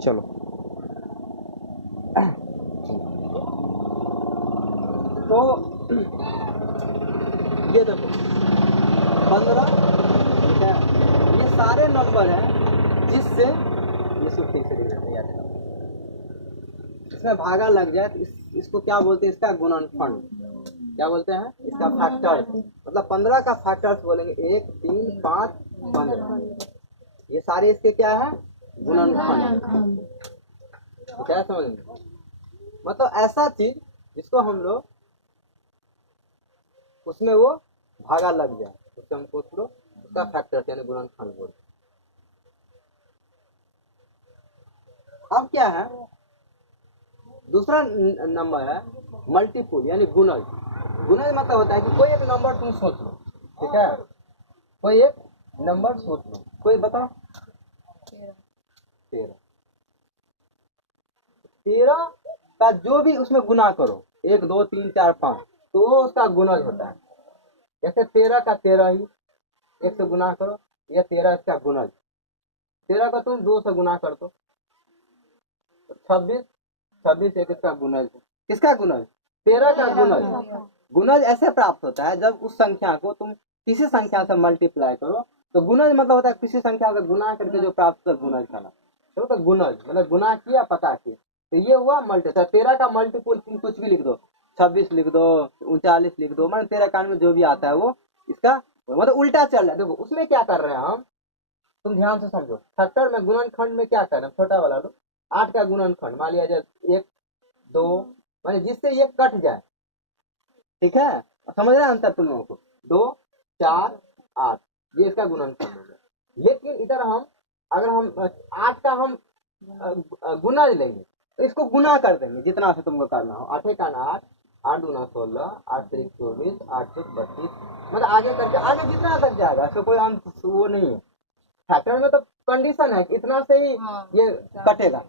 चलो तो ये देखो 15, ठीक है, ये सारे नंबर हैं जिससे ये सब ठीक से नहीं आता, इसमें भागा लग जाए तो इसको क्या बोलते हैं, इसका गुणनफल क्या बोलते हैं, इसका फैक्टर, मतलब 15 का फैक्टर्स बोलेंगे 1, 3, 5, 15, ये सारे इसके क्या है, गुणनफल। तो क्या समझ में, मतलब ऐसा चीज जिसको हम लोग उसमें वो भागा लग जाए, उससे हमको उसका फैक्टर यानी गुणनखंड बोलते हैं। अब क्या है, दूसरा नंबर है मल्टीपुल यानी गुणज। गुणज मतलब होता है कि कोई एक नंबर तुम सोच लो, ठीक है, कोई एक नंबर सोच लो, कोई बताओ 13, 13 का जो भी उसमें गुना करो 1, 2, 3, 4, 5 तो वो उसका गुणज होता है। जैसे 13 का 13 ही 1 से गुना करो, यह 13 इसका गुणज, 13 का तुम 2 से गुना कर दो 26, 26 एक इसका गुणज है। किसका गुणज, 13 का गुणज। गुणज ऐसे प्राप्त होता है जब उस संख्या को तुम किसी संख्या से मल्टीप्लाई करो, तो गुणज मतलब होता है किसी संख्या से गुना करके जो प्राप्त होता है गुणज का नाम, तो गुणज मतलब गुना किया पता किया, तो ये हुआ मल्टी। 13 का मल्टीपुल तुम कुछ भी लिख दो, 26 लिख दो, 39 लिख दो, मतलब 13 कान में जो भी आता है वो इसका मतलब उल्टा चल रहा है। देखो उसमें क्या कर रहे हैं हम, तुम ध्यान से समझो, फैक्टर में गुणनखंड में क्या कर रहे हैं, छोटा वाला लो 8 का गुणनखंड मान लिया जाए 1, 2, माने जिससे ये कट जाए, ठीक है, समझ रहे हैं अंतर तुम लोगों को, 2, 4, 8 ये इसका गुणनखंड हो गया। लेकिन इधर हम अगर हम 8 का हम गुना लेंगे तो इसको गुना कर देंगे जितना से तुमको करना हो, 8 का 8, 8 दूना 16, 8 3 24, 8 6 32, मतलब आगे करके आगे जितना तक जाएगा इसको कोई अंत वो नहीं है। फैक्टर में तो कंडीशन है कि इतना से ही ये कटेगा,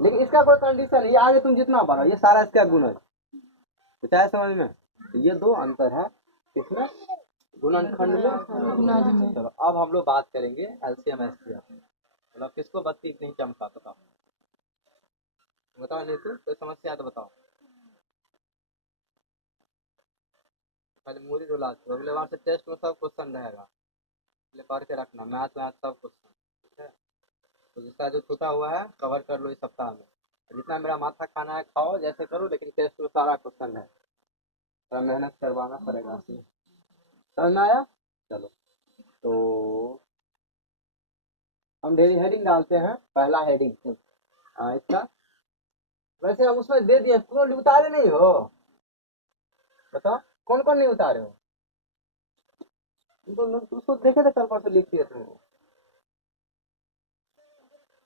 लेकिन इसका कोई कंडीशन है, ये आगे तुम जितना बढ़ाओ ये सारा इसका गुण है। तो चाहे समझ में, तो ये दो अंतर है इसमें गुणनखंड में। चलो अब हम लोग बात करेंगे एलसीएम एचसीएफ, मतलब किसको बत्ती नहीं चमका, बताओ बताओ, नहीं तो कोई समस्या है तो बताओ, पहले मूरी रुला दो, अगले बार से टेस्ट में सब क्वेश्चन रहेगा, पहले पढ़ के रखना, मैथ वैथ सब क्वेश्चन, ठीक है। तो जिसका जो छूटा हुआ है कवर कर लो इस सप्ताह में, जितना मेरा माथा खाना है खाओ जैसे करो, लेकिन टेस्ट में सारा क्वेश्चन है, थोड़ा मेहनत करवाना पड़ेगा, समझ में आया। चलो तो हम हेडिंग डालते हैं, पहला हेडिंग इसका, वैसे हम उसमें दे दिए, तुम उतारे नहीं हो, बताओ कौन कौन नहीं उतारे हो, उसको देखे थे कल परसों लिख दिए तुम,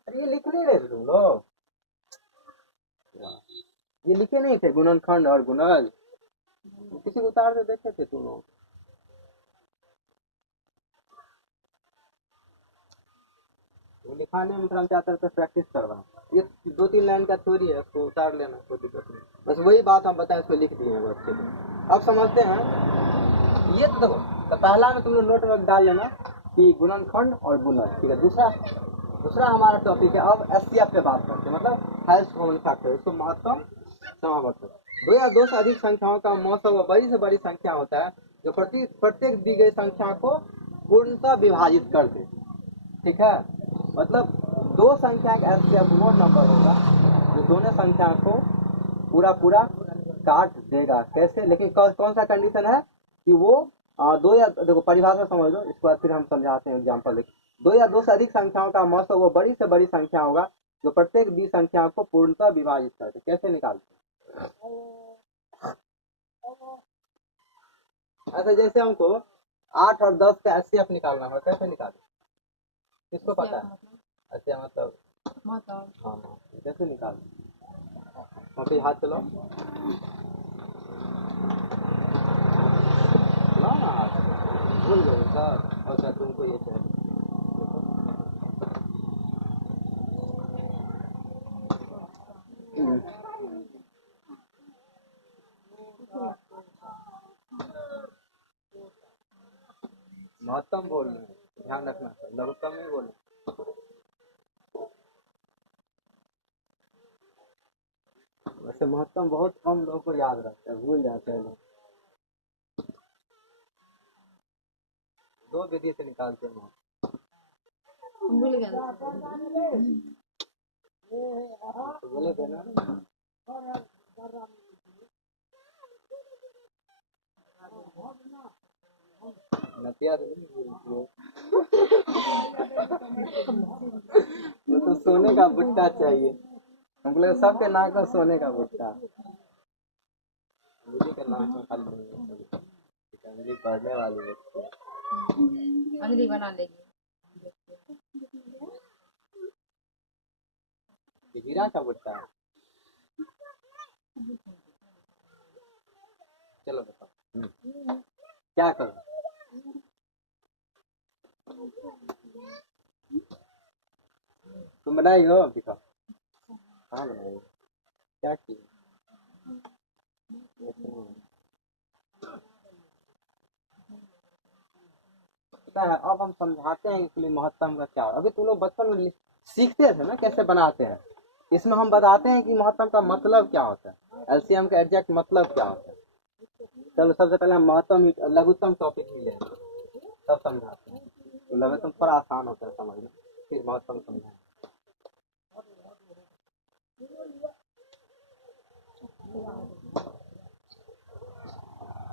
अरे ये लिख नहीं रहे थे तुम लोग, ये लिखे नहीं थे गुणनखंड और गुणज, किसी को उतार के देखे थे तुम लोग, वो लिखाने में हम चाहते थे प्रैक्टिस करवा, ये 2-3 लाइन का थ्योरी है, उसको उतार लेना कोई दिक्कत नहीं, बस वही बात हम बताएं इसको लिख दिए हैं अच्छे से। अब समझते हैं, ये तो देखो, तो पहला में तुम लोग नोट में डाल लेना कि गुणनखंड और गुणज, ठीक है। दूसरा हमारा टॉपिक है अब एचसीएफ पे बात करते हैं, मतलब हाईएस्ट कॉमन फैक्टर, इसको महत्तम समावर्तक। दो या दो से अधिक संख्याओं का मौसम व बड़ी से बड़ी संख्या होता है जो प्रत्येक दी गई संख्या को पूर्णतः विभाजित कर दे, ठीक है। मतलब दो संख्या का एचसीएफ वो नंबर होगा जो दोनों संख्या को पूरा पूरा काट देगा, कैसे, लेकिन कौन सा कंडीशन है कि वो दो या देखो परिभाषा समझ लो, इसके बाद फिर हम समझाते हैं एग्जाम्पल लेके। दो या दो से अधिक संख्याओं का मौसम वो बड़ी से बड़ी संख्या होगा जो प्रत्येक दी संख्या को पूर्णतः विभाजित करते, कैसे निकालते ऐसे, जैसे हमको 8 और 10 का एचसीएफ निकालना होगा, कैसे निकाले, किसको पता है, ऐसे मतलब हाँ कैसे निकाल, हाथ चलाओ ना ना हाथ भूल गए सर, अच्छा तुमको ये चाहिए, महत्तम बोलना, ध्यान रखना, लघुत्तम नहीं बोलना। वैसे महत्तम बहुत कम लोगों को याद रहता है, भूल जाते हैं लोग। दो विधि से निकालते हैं भूल गया तो बोले थे ना। नतिया तो नहीं बोलती है। वो तो सोने का बुट्टा चाहिए हमको लगा सबके नाक में सोने का बुट्टा। मुझे के नाक में खाली नहीं है, अंग्रेजी पढ़ने वाली व्यक्ति अंगली बना लेगी। ये हीरा का बुट्टा है। चलो बताओ क्या करो। तुम बनाई हो दिखाओ। हाँ बनाई हो। क्या की पता है। अब हम समझाते हैं इसलिए महत्तम का क्या। अभी तुम लोग बचपन में सीखते थे ना कैसे बनाते हैं। इसमें हम बताते हैं कि महत्तम का मतलब क्या होता है, एलसीएम का एग्जैक्ट मतलब क्या होता है। चलो सबसे पहले हम महत्तम लघुत्तम टॉपिक ही लेंगे, सब समझाते हैं। तो लघुत्तम थोड़ा आसान होता है समझना, फिर महत्तम समझाएं।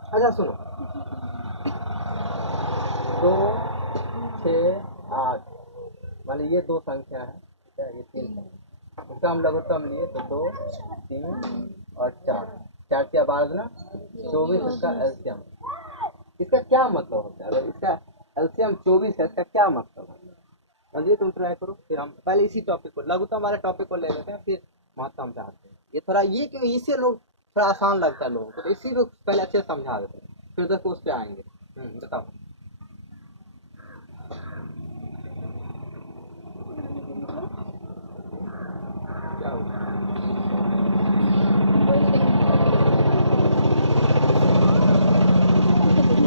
अच्छा सुनो, 2, 6, 8 मान ये दो संख्या है, ठीक है, ये 3 संख्या। इसका हम लघुत्तम लिए तो 2, 3 और 4, 4 क्या 12 ना 24। इसका एलसीएम, इसका क्या मतलब होता है। अगर इसका एलसीएम 24 है, इसका क्या मतलब है समझिए। तुम ट्राई करो, फिर हम पहले इसी टॉपिक को लघुत्तम वाले टॉपिक को ले लेते हैं, फिर महत्तम पे आते हैं। ये थोड़ा ये क्यों इससे लोग थोड़ा आसान लगता है लोगों को, तो इसी को पहले अच्छे से समझा देते हैं, फिर देखो उस पर आएंगे। बताओ क्या होगा।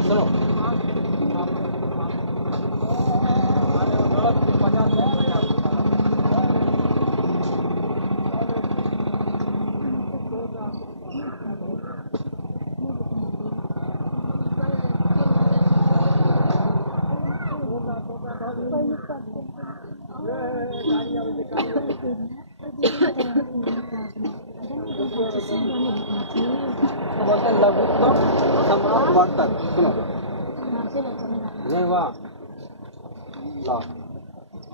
सुनो बोलते हैं लघुत्तम समावर्तक। सुनो नहीं हुआ ला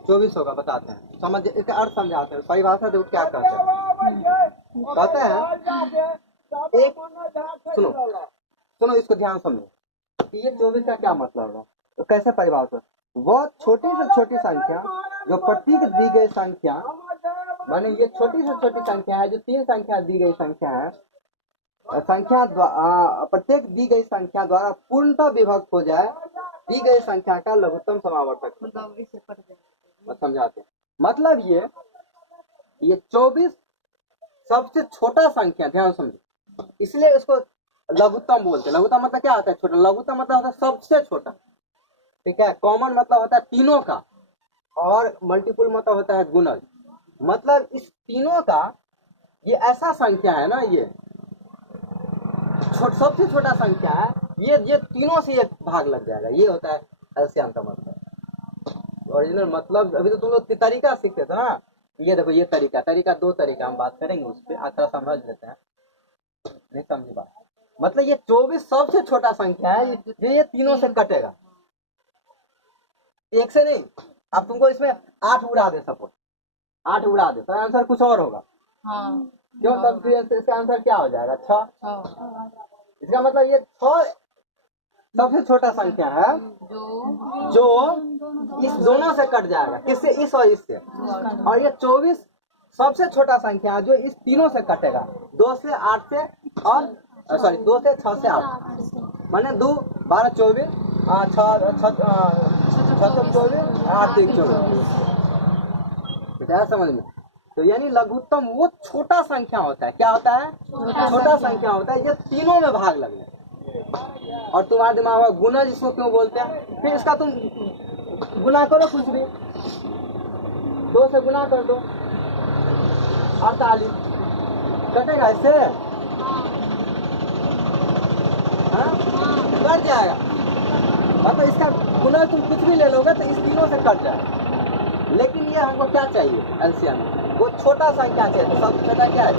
24 होगा, बताते हैं समझ, इसका अर्थ समझाते हैं। परिभाषा देखो क्या कहते हैं। कहते हैं एक, सुनो सुनो इसको ध्यान समझो कि ये 24 का क्या मतलब है। तो कैसे परिभाषा, वह छोटी से छोटी संख्या जो प्रतीक दी गई संख्या, माने ये छोटी से छोटी संख्या है जो 3 संख्या दी गई संख्या है, संख्या प्रत्येक दी गई संख्या द्वारा पूर्णतः विभक्त हो जाए, दी गई संख्या का लघुत्तम समावर्तक। समझाते हैं मतलब ये 24 सबसे छोटा संख्या, ध्यान समझो, इसलिए इसको लघुत्तम बोलते हैं। लघुत्तम मतलब क्या होता है, छोटा। लघुत्तम मतलब होता है सबसे छोटा, ठीक है। कॉमन मतलब होता है तीनों का, और मल्टीपुल मतलब होता है गुणज। मतलब इस तीनों का ये ऐसा संख्या है ना, ये सबसे छोटा संख्या है, ये तीनों से एक भाग लग जाएगा, ये होता है एलसीएम का मतलब। ओरिजिनल मतलब अभी तो तुम लोग तरीका सीखते थे ना। ये देखो ये तरीका 2 तरीका हम बात करेंगे उस पर, अच्छा समझ लेते हैं, नहीं समझी बात। मतलब ये 24 सबसे छोटा संख्या है जो ये तीनों से कटेगा, एक से नहीं। अब तुमको इसमें 8 उड़ा दे, सपोज 8 उड़ा दे, तो आंसर कुछ और होगा। क्यों, तब फिर इसका आंसर क्या हो जाएगा 6। इसका मतलब ये 6 सबसे छोटा संख्या है जो इस दोनों से कट जाएगा, किससे, इस और इससे। और ये 24 सबसे छोटा संख्या है जो इस तीनों से कटेगा, 2 से 8 से, और सॉरी 2 से 6 से 8, माने 2 12 24 6 24 8 24 समझ में। तो यानी लघुत्तम वो छोटा संख्या होता है, क्या होता है, छोटा संख्या होता है, ये तीनों में भाग लग जाए। और तुम्हारे दिमाग में गुणज इसको क्यों बोलते हैं, फिर इसका तुम गुना करो, कुछ भी 2 से गुना कर दो 48, कटेगा इससे? हाँ, कट जाएगा। मतलब इसका गुना तुम कुछ भी ले लोगे तो इस तीनों से कट जाएगा। लेकिन ये हमको क्या चाहिए एलसीएम? वो छोटा संख्या चाहिए। तो सबसे छोटा क्या है?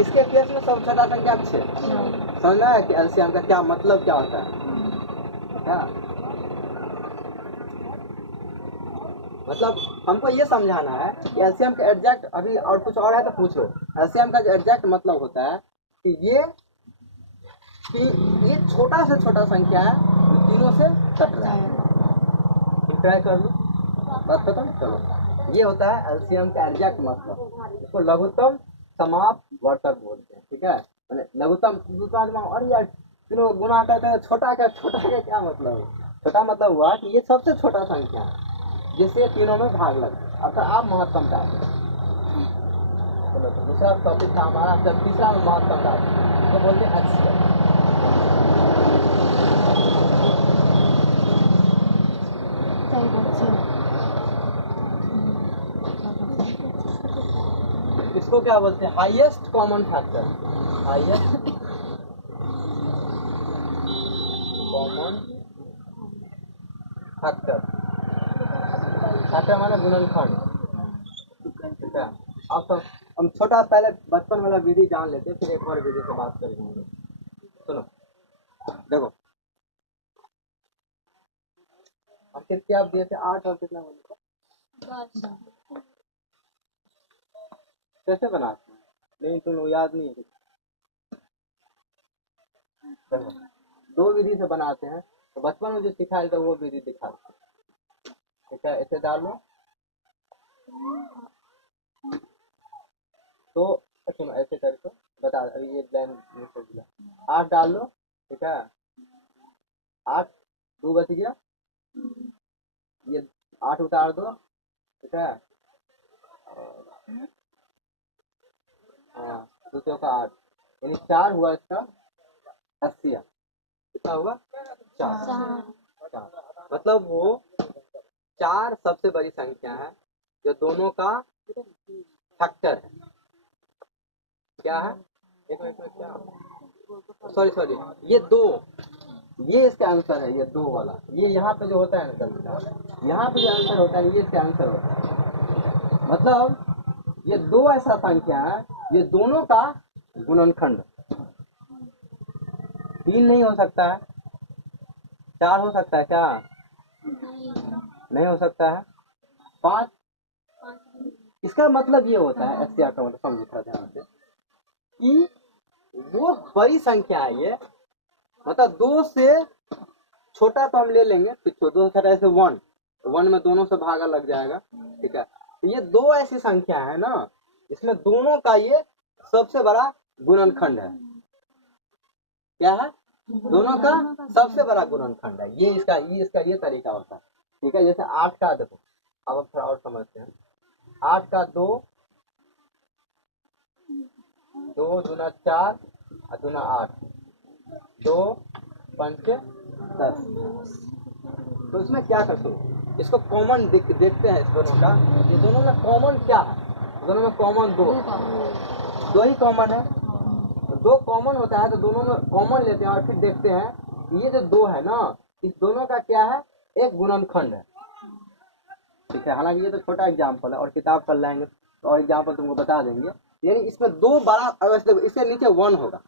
इसके केस में सबसे छोटा संख्या 6। समझना है कि एलसीएम का क्या मतलब क्या होता है? क्या मतलब हमको ये समझाना है कि एलसीएम का एग्जैक्ट, अभी और कुछ और है तो पूछ लो। एलसीएम का जो एग्जैक्ट मतलब होता है कि ये छोटा से छोटा संख्या है जो तीनों से कट रहा है। ट्राई कर लो, बात खत्म। चलो, ये होता है एलसीएम का एग्जैक्ट मतलब। इसको लघुत्तम समाप्त वर्तक बोलते हैं। ठीक है, मैंने लघुत्तम दूसरा और यार तीनों गुना करते हैं। छोटा का क्या मतलब है? छोटा मतलब हुआ कि ये सबसे छोटा संख्या है जिससे तीनों में भाग लगे। अब आप महत्तम डाल दो। चलो, तो दूसरा टॉपिक था हमारा, जब तीसरा में महत्तम डाल तो बोलते हैं एचसीएफ। इसको क्या बोलते हैं? Highest common factor. Highest common factor. Factor माने गुणनखंड। ठीक है, अब तो हम छोटा पहले बचपन वाला विधि जान लेते, फिर एक और विधि से बात करेंगे। सुनो, देखो हम कितने आप दिए थे? 8 और कितना बोले? 10। कैसे बनाते हैं? नहीं, तुम याद नहीं है। देखो, 2 विधि से बनाते हैं। तो बचपन में जो सिखाया था वो विधि दिखाते हैं। ठीक है, ऐसे डालो तो सुनो, ऐसे करके बता। अभी ये लाइन 8 डाल लो। ठीक है, 8 2 बच गया, ये 8 उतार दो। ठीक है, हाँ, 2 का 8 यानी 4 हुआ इसका 80। कितना हुआ? 4। मतलब वो 4 सबसे बड़ी संख्या है जो दोनों का फैक्टर है। क्या है? एक मिनट में क्या, सॉरी, ये 2, ये इसका आंसर है। ये 2 वाला, ये यहाँ पे जो होता है ना, यहाँ पे जो आंसर होता है ये इसका आंसर होता है। मतलब ये 2 ऐसा संख्या है ये दोनों का गुणनखंड। 3 नहीं हो सकता है, 4 हो सकता है क्या? नहीं हो सकता है। 5। इसका मतलब ये होता है, एससीआर का मतलब समझो ध्यान से, कि वो बड़ी संख्या है ये। मतलब 2 से छोटा तो हम ले लेंगे, पिछो 2 से छोटा ऐसे 1 में दोनों से भागा लग जाएगा। ठीक है, तो ये 2 ऐसी संख्या है ना, इसमें दोनों का ये सबसे बड़ा गुणनखंड है। क्या है? दोनों का सबसे बड़ा गुणनखंड है। ये इसका ये तरीका होता है। ठीक है, जैसे 8 का, देखो अब हम थोड़ा और समझते हैं। 8 का 2 दूना 4 और दूना 8, 2 5 10। तो इसमें क्या करते हो? इसको कॉमन देखते हैं इस दोनों का। ये दोनों में कॉमन क्या है? दोनों में कॉमन 2 ही कॉमन है। तो 2 कॉमन होता है तो दोनों में कॉमन लेते हैं और फिर देखते हैं कि ये जो 2 है ना, इस दोनों का क्या है? एक गुणनखंड है। ठीक है, हालांकि ये तो छोटा एग्जाम्पल है और किताब पढ़ लाएंगे तो और एग्जाम्पल तुमको बता देंगे। यानी इसमें 2 बड़ा, इससे नीचे 1 होगा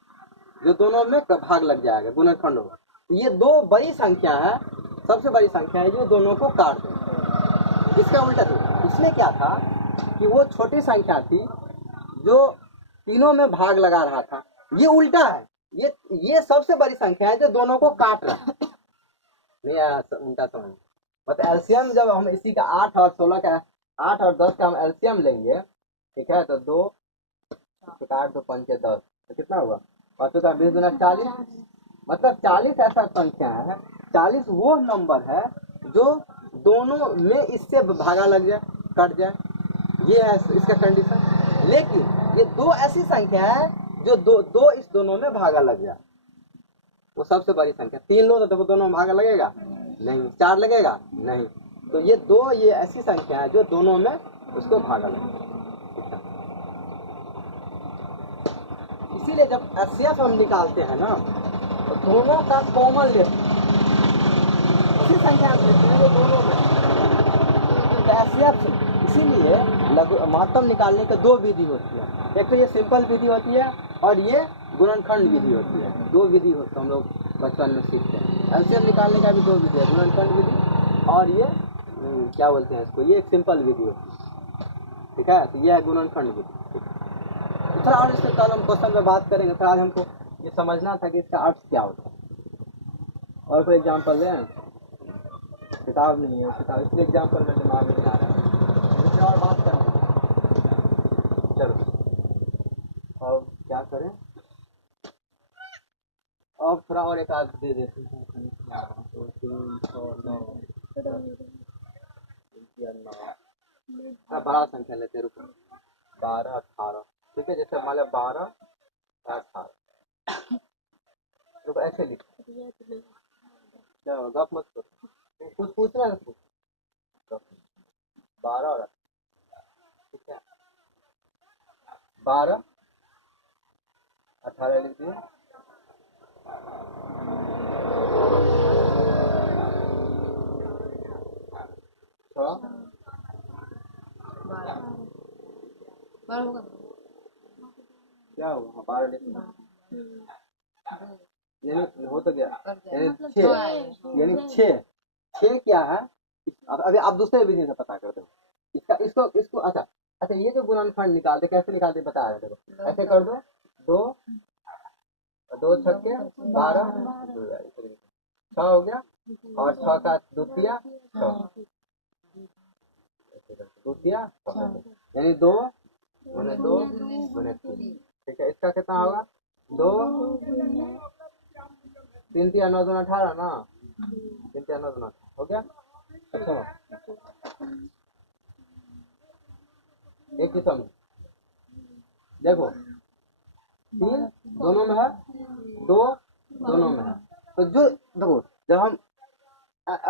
जो दोनों में भाग लग जाएगा, गुणनखंड होगा। ये 2 बड़ी संख्या है, सबसे बड़ी संख्या है जो दोनों को काट दे। इसका उल्टा था, इसमें क्या था कि वो छोटी संख्या थी जो तीनों में भाग लगा रहा था। ये उल्टा है, ये सबसे बड़ी संख्या है जो दोनों को काट रहा है। नहीं आया उल्टा समझ। मतलब एलसीएम जब हम इसी का 8 और 16 का 8 और 10 का हम एलसीएम लेंगे, ठीक है, तो 2 8 2 5 10, तो कितना हुआ? 5 का 20 गुना 40। मतलब 40 ऐसा संख्या है, 40 वो नंबर है जो दोनों में इससे भागा लग जाए, कट जाए। ये है इसका कंडीशन। लेकिन ये 2 ऐसी संख्या है जो दो इस दोनों में भागा लग जाए, वो सबसे बड़ी संख्या। 3 लो तो देखो दोनों में भागा लगेगा नहीं, 4 लगेगा नहीं। तो ये 2 ये ऐसी संख्या है जो दोनों में उसको भागा लगेगा। इसीलिए जब एचसीएफ हम निकालते हैं ना तो दोनों का कॉमन लेते हैं, उसी संख्या में लेते हैं, ये दोनों में एचसीएफ। इसीलिए लघु महत्तम निकालने के दो विधि होती है, एक तो ये सिंपल विधि होती है और ये गुणनखंड विधि होती है। दो विधि होती है, हम लोग बचपन में सीखते हैं। एलसीएम निकालने का भी दो विधि है, गुणनखंड विधि और ये क्या बोलते हैं इसको, ये एक सिंपल विधि होती है, ठीक है। तो ये है गुणनखंड विधि। तो थोड़ा और इसके कल हम क्वेश्चन में बात करेंगे। फिर आज हमको ये समझना था कि इसका अर्थ क्या होता है। और कोई एग्जाम्पल दें? किताब नहीं है, किताब इसलिए एग्जाम्पल में दिमाग में नहीं आ रहा है। इससे और बात करें, चलो और क्या करें, और थोड़ा और एक आध दे देते हैं। 2 3 6 9 बड़ा संख्या लेते, रुको 12 18, ठीक है। जैसे मान लो 12 18, रुको ऐसे लिख, क्या गप मत करो, कुछ पूछना है तो 12 और 18, ठीक है। 12 18 लिख दिए, क्या हुआ 12 लिखना, यानी हो तो गया, यानी 6, यानी 6 क्या है। अब अभी आप दूसरे विधि से पता कर दो इसका, इसको इसको अच्छा अच्छा, ये जो गुणनखंड निकालते कैसे निकालते बता रहे थे, ऐसे कर दो, 2 छक्के 12 6 हो गया, और 6 का द्वितीया 6 द्वितीया, यानी 2 गुने 2 गुने 3, ठीक है। इसका कितना होगा, 2 3 3 9 2 18 ना, 3 3 9 2 18 हो गया। अच्छा एक किस्म देखो, 3 दोनों में है, 2 दोनों में है, तो जो देखो जब हम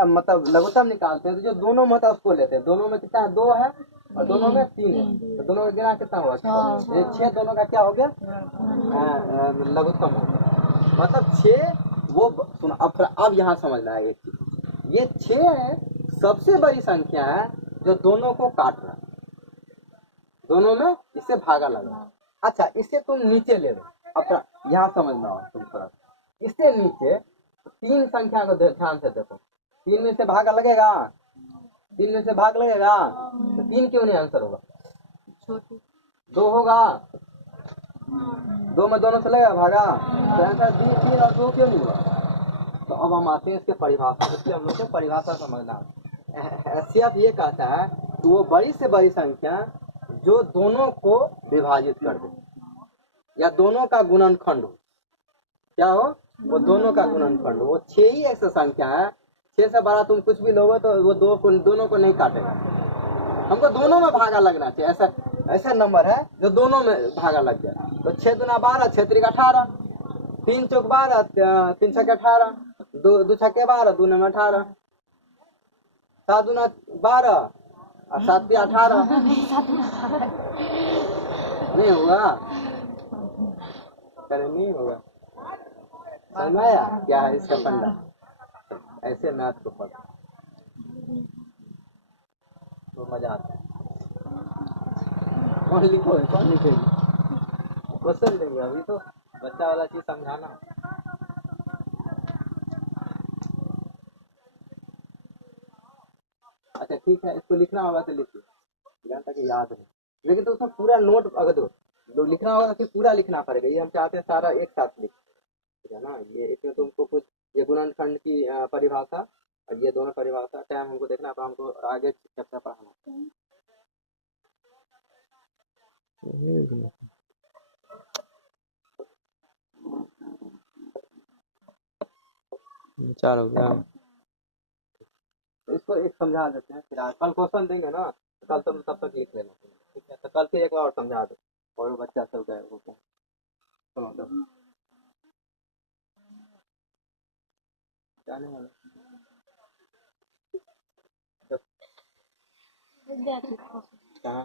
मतलब लघुत्तम निकालते हैं तो जो दोनों में होता है उसको लेते हैं। दोनों में कितना है, 2 है और दोनों में 3 है, तो दोनों का गिना कितना हुआ, 6 दोनों का क्या हो गया, लघुत्तम हो गया। मतलब 6 वो सुनो, अब यहाँ समझना है एक चीज, ये 6 सबसे बड़ी संख्या है जो दोनों को काट रहा है, दोनों में इससे भागा लगा। अच्छा इससे तुम नीचे ले लो, अब यहाँ समझना हो तुम थोड़ा, इससे नीचे 3 संख्या को ध्यान से देखो, 3 में से भागा लगेगा, 3 में से भाग लगेगा, तो 3 क्यों नहीं आंसर होगा, 2 होगा, 2 में दोनों से लगेगा भागा, तो आंसर 3 और 2 क्यों नहीं हुआ। तो अब हम आते हैं इसके परिभाषा, इसलिए हम लोग को परिभाषा समझना है। एचसीएफ ये कहता है कि वो बड़ी से बड़ी संख्या जो दोनों को विभाजित कर दे या दोनों का गुणनखंड हो, क्या हो, वो दोनों का गुणनखंड हो। वो 6 ही ऐसा संख्या है, 6 से बड़ा तुम कुछ भी लोगे तो वो दोनों को नहीं काटेगा। हमको दोनों में भागा लगना चाहिए, ऐसा ऐसा नंबर है जो दोनों में भागा लग जाए। तो 6 दूना 12, 6 त्रिक 18, 3 चौक 12, 3 छक्के 18, 2 छक्के 12, 2 में 18, 7 दूना 12 और 7 18, नहीं होगा, नहीं होगा। समझ आया क्या है इसका फंडा, ऐसे मैथ को पढ़ तो मजा आता है। कौन लिखो, कौन लिखेगी, क्वेश्चन देंगे अभी तो बच्चा वाला चीज समझाना। अच्छा ठीक है, इसको लिखना होगा तो लिखिए, जहाँ तक याद है, लेकिन तो उसमें पूरा नोट अगर दो लिखना होगा तो फिर पूरा लिखना पड़ेगा। ये हम चाहते हैं सारा एक साथ लिख, ठीक है ना। ये इसमें तुमको कुछ ये गुणनखंड की परिभाषा और ये दोनों परिभाषा टाइम हमको देखना पर हमको आगे चैप्टर पढ़ाना। चार हो गया, तो इसको एक समझा देते हैं, फिर कल क्वेश्चन देंगे ना, तो कल तुम तब तक लिख लेना, ठीक है। तो कल से एक बार और समझा दो और बच्चा सब गए हो क्या, सुनो तो जाने वाला कहाँ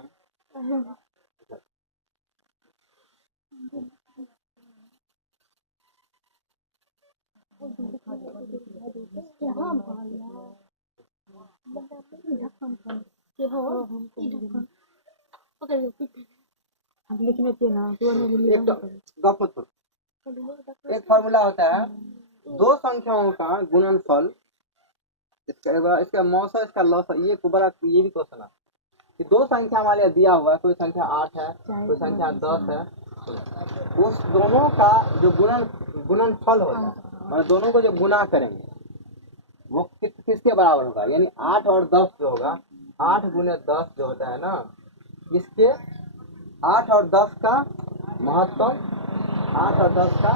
एक तो गप मत करो। एक फॉर्मूला होता है दो संख्याओं का गुणनफल, इसका मौसा इसका लौसा, ये बड़ा ये भी क्वेश्चन है कि दो संख्या वाले दिया हुआ है, कोई संख्या 8 है कोई संख्या 10 है, उस दोनों का जो गुणनफल होता है, मतलब दोनों को जो गुना करेंगे वो किसके बराबर होगा, यानी 8 और 10 जो होगा, 8 गुने 10 जो होता है ना, इसके 8 और 10 का महत्तम, 8 और 10 का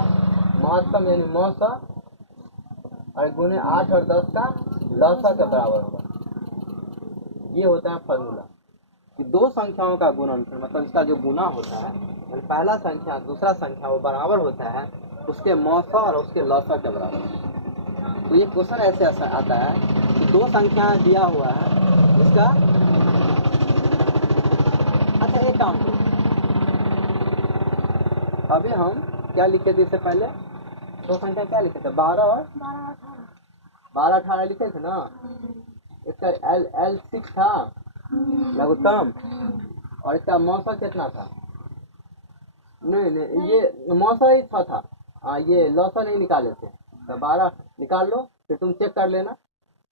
महत्तम यानी मौसा, और गुने 8 और 10 का लौसा के बराबर होगा। ये होता है फॉर्मूला कि दो संख्याओं का गुणनफल, मतलब इसका जो गुना होता है, मतलब पहला संख्या दूसरा संख्या वो बराबर होता है उसके मौसा और उसके लौसा के बराबर। तो ये क्वेश्चन ऐसे आता है कि दो संख्या दिया हुआ है इसका, अच्छा एक काम करो, अभी हम क्या लिखे थे इससे पहले, दो संख्या क्या लिखे थे, 12 और 12 18 लिखे थे ना। इसका L6 था लघुत्तम, और इसका मौसा कितना था, नहीं ये मौसा ही था। हाँ ये लौसा नहीं निकाले थे, तो 12 निकाल लो, फिर तुम चेक कर लेना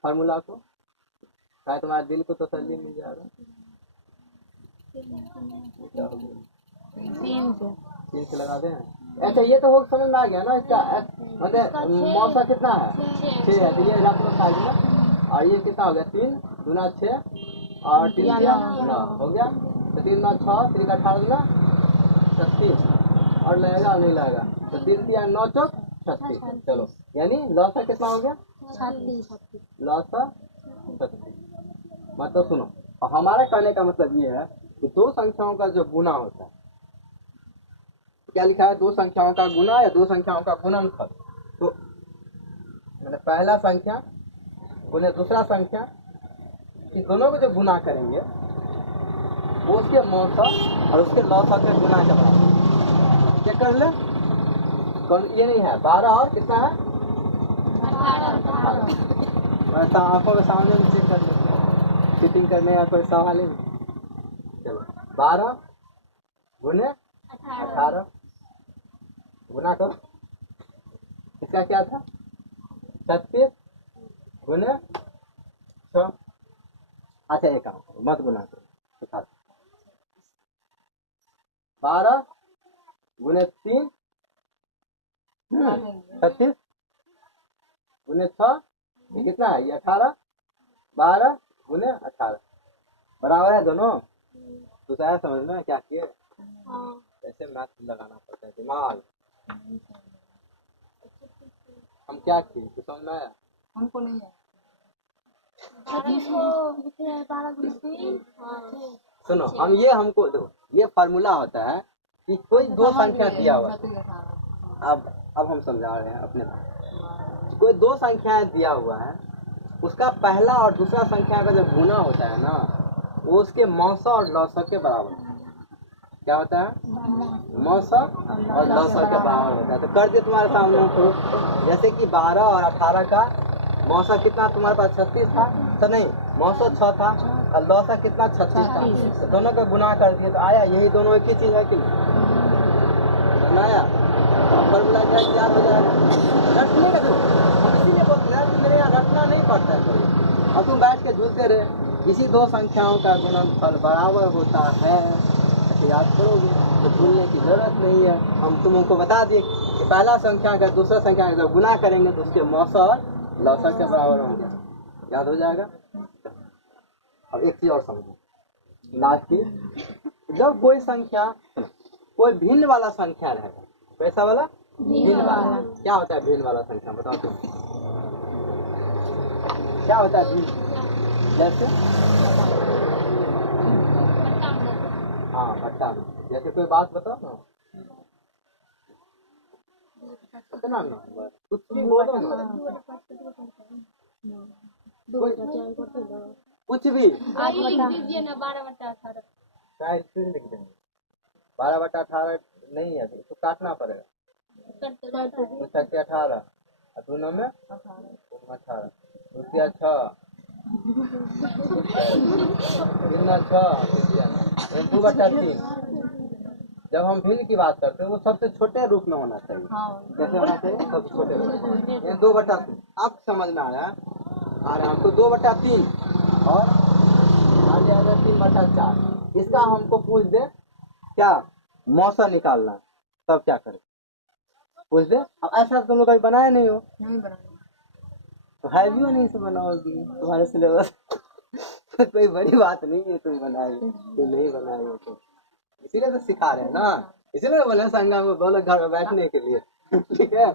फार्मूला को, शायद तुम्हारे दिल को तसल्ली मिल जाएगा। 3 से लगा दें। अच्छा ये तो हो समझ में आ गया ना, इसका मतलब मौसा कितना है, 6 है, तो ये रख लो साइड में। और ये कितना हो गया, 3 दूना 6 और 3 9 हो गया, तो 3 9 6 3 का 18 दूना 36, और लगेगा नहीं लगेगा, तो 3 3 9 चौक 36। चलो यानी लौसा कितना हो गया, 36, लौसा 36। मतलब सुनो, और हमारा कहने का मतलब ये है कि दो संख्याओं का जो गुना होता है, क्या लिखा है, दो संख्याओं का गुना या दो संख्याओं का गुणनफल, तो मैंने पहला संख्या गुने दूसरा संख्या, इन दोनों को जो गुना करेंगे वो उसके मौसा और उसके लौसा के गुना के बराबर। चेक कर ले, कौन ये नहीं है, 12 और कितना है 18। आंखों के सामने में चेक कर ले, चीटिंग करने या कोई सवाल ही नहीं। चलो 12 गुने 18 गुना करो, इसका क्या था 36 गुने 6। अच्छा एक काम मत गुना करो, सिखा 12 गुने 3 36 गुने 6, ये कितना है, ये 18, 12 गुने 18 बराबर है दोनों। तो क्या समझ में क्या किए, ऐसे मैथ लगाना पड़ता है दिमाग। हम क्या किए तो समझ में आया, हमको नहीं है। सुनो हम ये हमको देखो, ये फार्मूला होता है कि कोई दो संख्या दिया हुआ है, अब हम समझा रहे हैं अपने बात। कोई दो संख्याएं दिया हुआ है, उसका पहला और दूसरा संख्या का जो गुना होता है ना, वो उसके मौसा और लौसा के बराबर। क्या होता है, मौसा और लौसा के बराबर होता है। तो कर दिए तुम्हारे सामने प्रूफ, जैसे कि 12 और 18 का मौसा कितना तुम्हारे पास 36 था, तो नहीं मौसा 6 था और लौसा कितना 36 था, तो दोनों का गुना कर दिए तो आया, यही दोनों एक ही चीज है कि नहीं आया, फॉर्मूला तैयार हो जाएगा। रटने का देखो, हम इसीलिए बोलते हैं कि मेरे यहाँ रटना नहीं पड़ता है, और तुम बैठ के झूलते रहे, इसी दो संख्याओं का गुणनफल बराबर होता है, याद करोगे तो भूलने की जरूरत नहीं है। हम तुमको बता दिए कि पहला संख्या का दूसरा संख्या का जब गुना करेंगे तो उसके मौसा और लौसा के बराबर होंगे, याद हो जाएगा। अब एक चीज और समझो, लास्ट की, जब कोई संख्या कोई भिन्न वाला संख्या रहेगा, कैसा वाला भिन्न वाला, क्या होता है भिन्न वाला संख्या बताओ तुम, क्या होता है भिन्न, जैसे हाँ बट्टा में, जैसे कोई बात बताओ ना, कितना ना कुछ भी बोलो ना, कुछ भी दीजिए ना 12/18 शायद फिर लिख देंगे, 12/18 नहीं है तो काटना पड़ेगा, तो 18 और दोनों में 18 रुपया 6 कितना 6 2/3। जब हम भिन्न की बात करते हैं वो सबसे छोटे रूप में होना चाहिए। कैसे होना चाहिए? सबसे छोटे रूप में। ये 2/3 अब समझ में आया आ रहा हमको 2/3 और आ जाएगा 3/4। इसका हमको पूछ दे क्या मौसा निकालना, तब क्या करें पूछ दे। अब ऐसा तुम लोग कभी बनाया नहीं हो, नहीं बनाना। तो है भी नहीं से बनाओगी तुम्हारे सिलेबस कोई बड़ी बात नहीं है तुम बनाए तुम नहीं बनाए हो तो इसीलिए तो सिखा रहे हैं ना, इसीलिए बोले संगम को बोलो घर में बैठने के लिए ठीक है।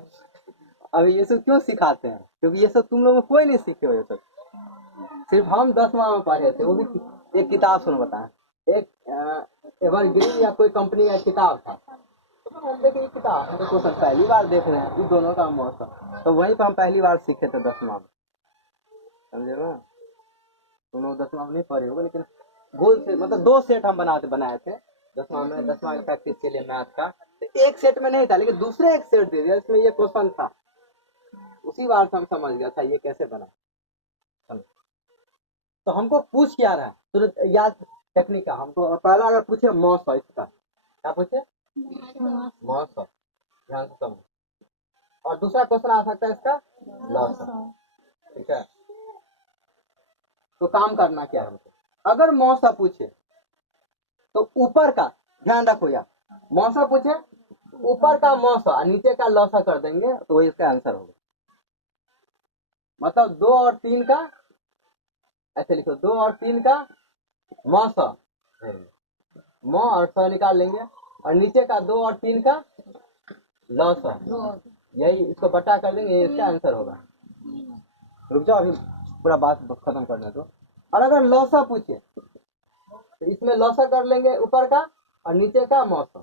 अभी ये सब क्यों सिखाते हैं? क्योंकि ये सब तुम लोग कोई नहीं सीखे हो ये सब, सिर्फ हम 10वां में पढ़े थे। वो भी एक किताब सुनो बताएं, एक एवरग्रीन या कोई कंपनी का किताब था। हम देखे ये किताब हम तो क्वेश्चन पहली बार देख रहे हैं, ये दोनों का मौसम तो वहीं पर हम पहली बार सीखे थे 10वां में, समझे ना? तुम लोग 10वां में नहीं पढ़े होगे, लेकिन गोल से मतलब 2 सेट हम बनाए थे 10वां में। 10वां की प्रैक्टिस के लिए मैथ का तो एक सेट में नहीं था, लेकिन दूसरे एक सेट दे दिया इसमें ये क्वेश्चन था। उसी बार से हम समझ गया था ये कैसे बना। तो हमको पूछ क्या रहा है तो याद टेक्निक का हमको पहला अगर पूछे मौसम, इसका क्या पूछे? मौसम, ध्यान से समझो। और दूसरा क्वेश्चन आ सकता है इसका लॉस, ठीक है। तो काम करना क्या है हमको, अगर मौसा पूछे तो ऊपर का ध्यान रखो यार, मौसा पूछे ऊपर का मौसा और नीचे का लौसा कर देंगे तो वही इसका आंसर होगा। मतलब 2 और 3 का ऐसे लिखो, 2 और 3 का मौसा मौ और स निकाल लेंगे और नीचे का 2 और 3 का लौसा, यही इसको बटा कर देंगे, ये इसका आंसर होगा। रुक जाओ अभी पूरा बात खत्म करने दो। और अगर लौसा पूछे तो इसमें लौसा कर लेंगे ऊपर का और नीचे का मौसम।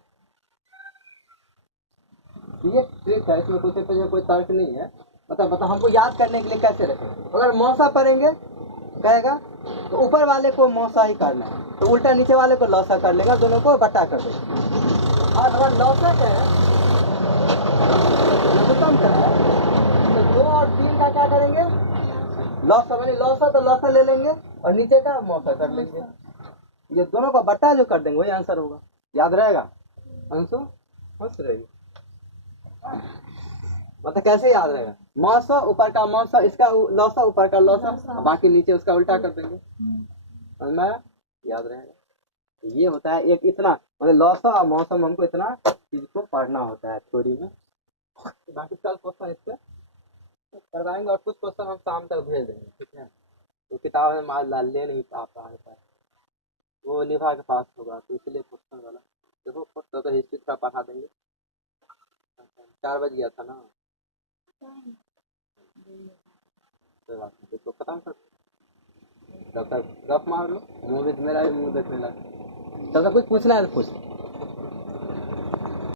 ये ट्रिक है, इसमें कोई तर्क नहीं है। मतलब हमको याद करने के लिए कैसे रखें, अगर मौसा पढ़ेंगे कहेगा तो ऊपर वाले को मौसा ही करना है, तो उल्टा नीचे वाले को लौसा कर लेगा, दोनों को बटा कर देगा। और अगर लौसा कहें लघुत्तम कहें तो 2 और 3 का क्या करेंगे? लौसा, मैंने लौसा तो लौसा ले लेंगे और नीचे का मौसा कर लेंगे, ये दोनों का बट्टा जो कर देंगे वही आंसर होगा। याद रहेगा अंशु? खुश रहेगी। मतलब कैसे याद रहेगा? मौसा ऊपर का मौसा, इसका लौसा ऊपर का लौसा, बाकी नीचे उसका उल्टा कर देंगे, समझ में आया? याद रहेगा। ये होता है एक इतना, मतलब लौसा और मौसम हमको इतना चीज को पढ़ना होता है थ्योरी में। बाकी कल क्वेश्चन इस पे करवाएंगे और कुछ क्वेश्चन हम शाम तक भेज देंगे, ठीक है। तो किताब में माल ले नहीं पाए, वो निभा के पास होगा तो इसलिए क्वेश्चन वाला देखो तो हिस्ट्री का पढ़ा देंगे। 4 बज गया था ना, कोई बात नहीं, तो खत्म कर तब तक गप मार लो, मुँह भी मेरा भी मुँह देखने लगा। तब तक कुछ पूछना है तो पूछ।